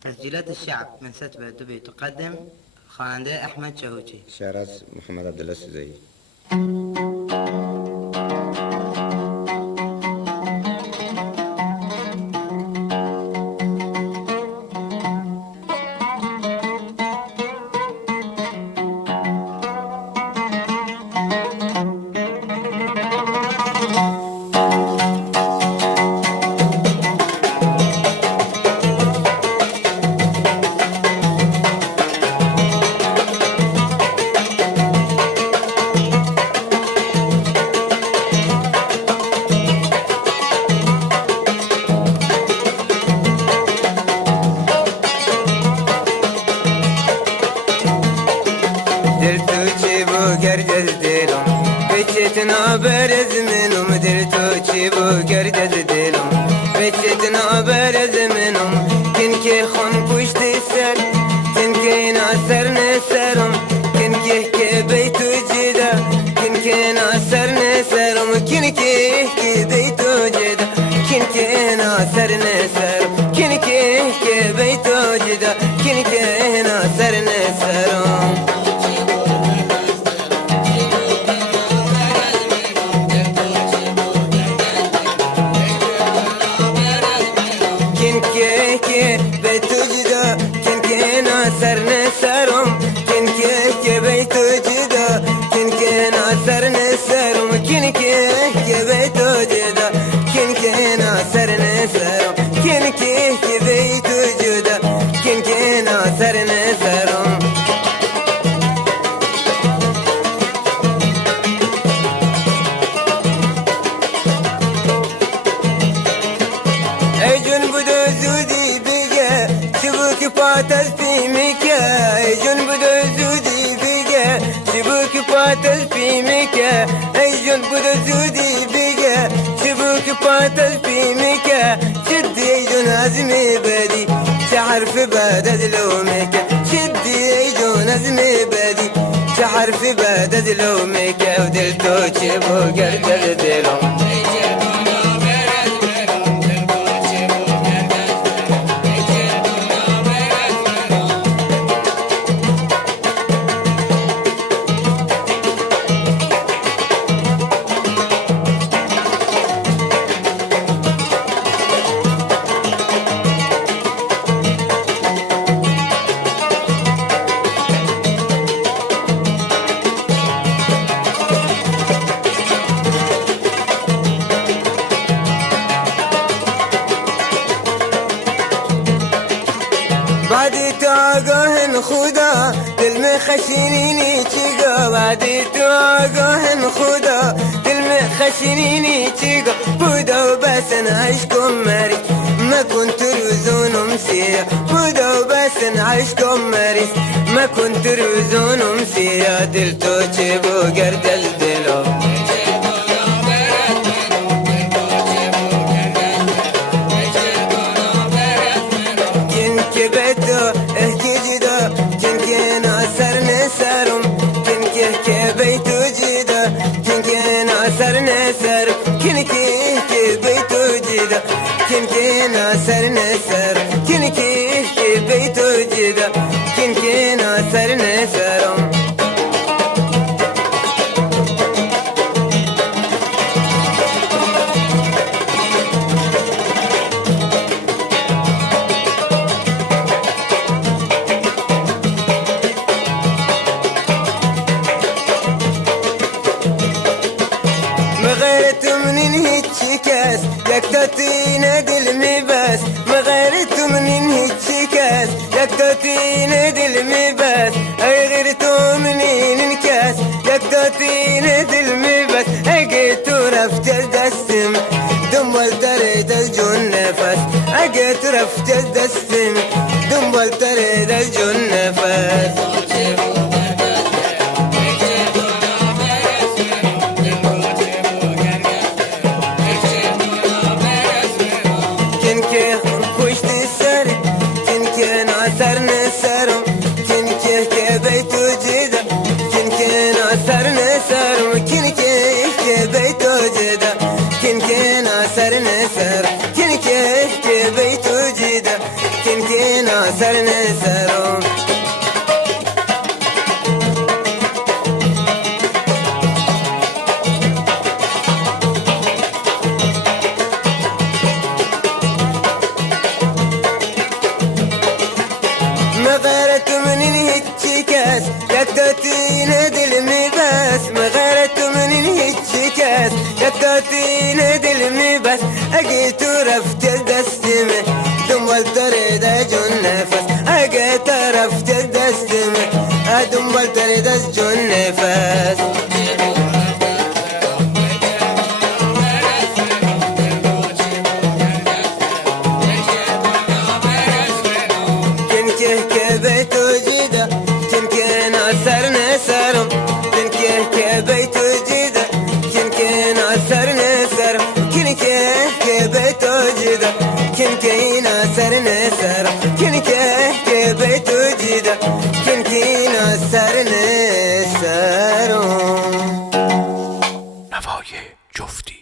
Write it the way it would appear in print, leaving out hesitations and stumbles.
تسجيلات الشعب من ستبة دبي تقدم خواننده أحمد شهوچی. شعر محمد عبدالله سوزایی. بچتنا برز منم در تو چی بو گردد دلم بچتنا برز منم کن که خون پشت سر کن که ناصر نسرم کن که بیتو جدا کن که ناصر نسرم کن که بیتو جدا کن که ناصر نسرم کن که بیتو جدا کن که ناصر نسرم ایجون بودو زودی بگه شبوک پاتل پیمکه شدی ایجون ازمی بدی چه حرف بعد لومکه شدی ایجون ازمی بدی چه حرف بعد لومکه و دل تو چه بو گردل دلم بعد تو آگاهن خدا دل میں خشینی چیگا بعد تو آگاهن خدا دل میں خشینی چیگا بودا و بسن عشقم مریض ما كنت روزونم سيا بودا و بسن عشقم مریض ما كنت روزونم سيا دل تو چه بو گردل دلو ناصر نسر كن كي بيتو جدا كن كي ناصر نسرم مغيرت منين هيتشي كاس يكتاتينا دلمي بس مغيرت منين هيتشي كاس يكتاتينا دلمي بس اي غيرتو منين انكاس يكتاتينا دلمي بس اجيتو رفت الدسم دمبل تريد الجن نفس اجيتو رفت الدسم دمبل تريد الجن نفس كن كن ناصر نسرم مغارت من هيك كاس يكتاتين دلمي بس مغارت من هيك كاس يكتاتين دلمي بس اجيت ورفت دستمه دنبال تريد جون نفس اجيت رفت دستمه دنبال تريد جون نفس بيت جدة كن أثر نسرم كن بيت جدة كن أثر نسرم كن بيت جدة كن أثر نسرم كن بيت جدة كن أثر نسرم نوای جفتی